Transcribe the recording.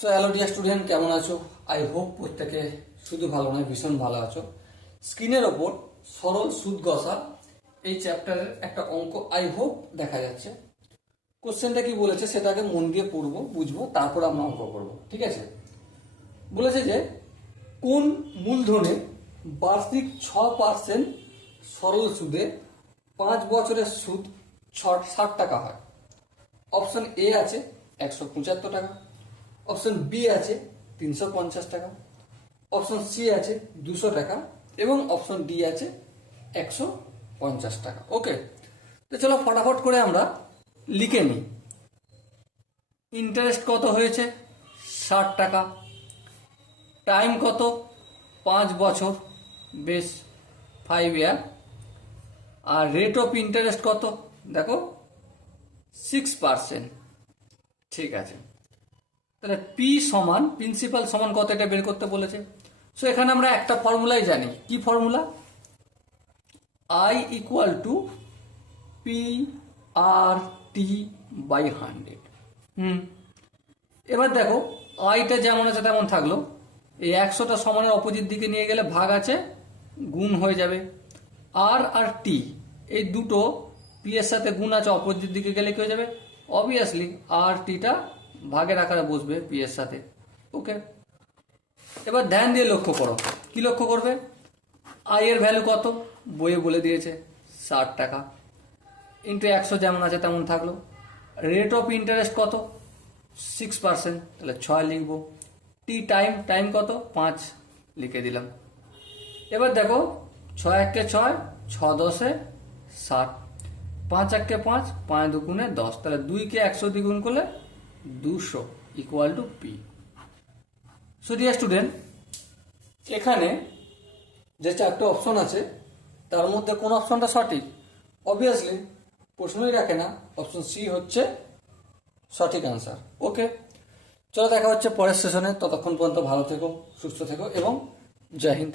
So hello dear student, কেমন আছো? I hope প্রত্যেকে শুধু ভালো নয়, ভীষণ ভালো আছো। স্ক্রিনের ওপর সরল সুদ গসা এই চ্যাপ্টারের একটা অঙ্ক আই হোপ দেখা যাচ্ছে। কোশ্চেনটা কি বলেছে সেটাকে মন দিয়ে পড়বো, বুঝবো, তারপর আমরা অঙ্ক করবো। ঠিক আছে? বলেছে যে কোন মূলধনে বার্ষিক 6% সরল সুদে 5 বছরের সুদ 60 টাকা হয়। অপশন এ আছে 175 টাকা, অপশন বি আছে 350 টাকা, অপশন সি আছে 200 টাকা এবং অপশন ডি আছে 150 টাকা। ওকে, তো চলো ফটাফট করে আমরা লিখে নিই। ইন্টারেস্ট কত হয়েছে? 60 টাকা। টাইম কত? 5 বছর, বেশ 5 ইয়ার। আর রেট অফ ইন্টারেস্ট কত? দেখো 6%। ঠিক আছে, তাহলে পি সমান প্রিন্সিপাল সমান কত এটা বের করতে বলেছে। সো এখানে আমরা একটা ফর্মুলাই জানি। কি formula? I equal to P R T by 100। এবার দেখো আইটা যেমন আছে তেমন থাকলো। এই 100টা সমানের অপোজিট দিকে নিয়ে গেলে ভাগ আছে, গুণ হয়ে যাবে। আর টি এই দুটো পি এর সাথে গুণ আছে, অপোজিট দিকে গেলে কি হয়ে যাবে? অবভিয়াসলি আর টিটা ভাগের আকারে বসবে পি এর সাথে। ওকে, এবার ধ্যান দিয়ে লক্ষ্য করো। কি লক্ষ্য করবে? আই এর ভ্যালু কত? বইয়ে বলে দিয়েছে 60 টাকা, ইন্টু 100 যেমন আছে তেমন থাকলো। রেট অফ ইন্টারেস্ট কত? 6%, তাহলে 6 লিখবো। টি টাইম কত? 5 লিখে দিলাম। এবার দেখো 6 একে 6, 6 10 60, 5 একে 5, 5 দুগুণে 10, তাহলে 2কে 100 দ্বিগুণ করলে 200 equal to P. So dear student, এখানে যে 4টে অপশন আছে তার মধ্যে কোন অপশনটা সঠিক? অবভিয়াসলি প্রশ্নই রাখে না, অপশন সি হচ্ছে সঠিক আনসার। ওকে, চলো দেখা হচ্ছে পরের সেশনে। ততক্ষণ পর্যন্ত ভালো থেকো, সুস্থ থেকো এবং জয় হিন্দ।